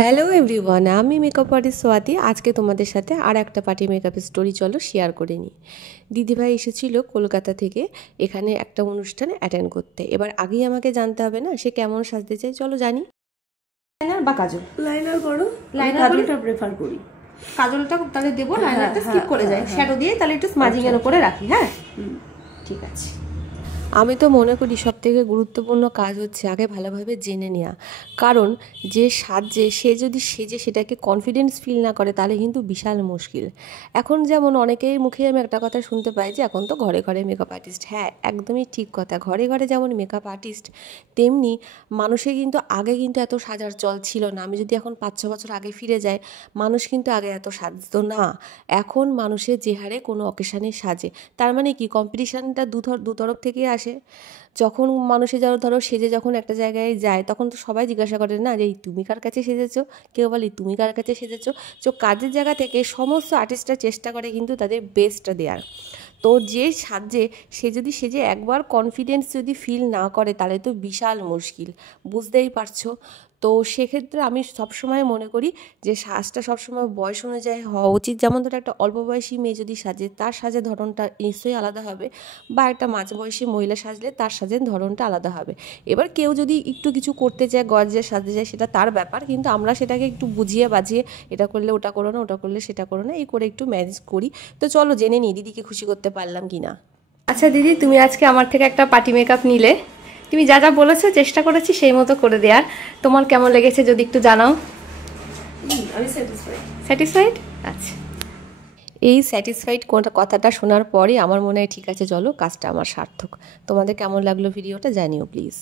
Hello everyone, আমি makeup artist Swati. আজকে তোমাদের সাথে আর একটা পার্টি মেকআপের স্টোরি চলো শেয়ার করে নিই। দিদিভাই এসেছিল কলকাতা থেকে এখানে একটা অনুষ্ঠানে অ্যাটেন্ড করতে। এবার আগেই আমাকে জানতে হবে না সে কেমন সাজতে চাই, চলো জানি। লাইনার বা কাজল? লাইনার করো। লাইনারটা প্রেফার করি। কাজলটা তাহলে দেবো, লাইনারটা স্কিপ করে যায়, শ্যাডো দিয়ে তাহলে একটু স্মাজিং এর উপরে রাখি। হ্যাঁ ঠিক আছে। আমি তো মনে করি সবথেকে গুরুত্বপূর্ণ কাজ হচ্ছে আগে ভালোভাবে জেনে নেওয়া। কারণ যে সাজে সে যদি সেজে সেটাকে কনফিডেন্স ফিল না করে তাহলে কিন্তু বিশাল মুশকিল। এখন যেমন অনেকের মুখে আমি একটা কথা শুনতে পাই যে এখন তো ঘরে ঘরে মেকআপ আর্টিস্ট। হ্যাঁ, একদমই ঠিক কথা। ঘরে ঘরে যেমন মেকআপ আর্টিস্ট তেমনি মানুষের কিন্তু আগে কিন্তু এত সাজার চল ছিল না। আমি যদি এখন 5-6 বছর আগে ফিরে যাই, মানুষ কিন্তু আগে এত সাজতো না। এখন মানুষের যে হারে কোনো অকেশানে সাজে, তার মানে কি কম্পিটিশানটা দু তরফ থেকে আসে। যখন মানুষে ধরো সেজে যখন একটা জায়গায় যায় তখন তো সবাই জিজ্ঞাসা করে না যে তুমি কার কাছে সেজেছো, কেউ বলে তুমি কার কাছে সেজেছো। তো কাজের জায়গা থেকে সমস্ত আর্টিস্টরা চেষ্টা করে কিন্তু তাদের বেস্টটা দেওয়ার। তো যে সাজে সে যদি সেজে একবার কনফিডেন্স যদি ফিল না করে তাহলে তো বিশাল মুশকিল, বুঝতেই পারছো। তো সেক্ষেত্রে আমি সবসময় মনে করি যে সাজটা সবসময় বয়স অনুযায়ী হওয়া উচিত। যেমন ধরো একটা অল্প বয়সী মেয়ে যদি সাজে তার সাজের ধরনটা নিশ্চয়ই আলাদা হবে, বা একটা মাঝবয়সী মহিলা সাজলে তার সাজের ধরনটা আলাদা হবে। এবার কেউ যদি একটু কিছু করতে চায়, গর্জে সাজতে চায়, সেটা তার ব্যাপার, কিন্তু আমরা সেটাকে একটু বুঝিয়ে বাজিয়ে এটা করলে ওটা করো না, ওটা করলে সেটা করো না, এই করে একটু ম্যানেজ করি। তো চলো জেনে নিই দিদিকে খুশি করতে পারলাম কি না। আচ্ছা দিদি, তুমি আজকে আমার থেকে একটা পার্টি মেকআপ নিলে, তুমি যা যা বলেছো চেষ্টা করেছি সেই মতো করে দেওয়ার। তোমার কেমন লেগেছে যদি একটু জানাও। আমি স্যাটিসফাইড। স্যাটিসফাইড? আচ্ছা। এই স্যাটিসফাইড কথাটা শোনার পরে আমার মনে হয় ঠিক আছে, চলো কাজটা আমার সার্থক। তোমাদের কেমন লাগলো ভিডিওটা জানিও প্লিজ।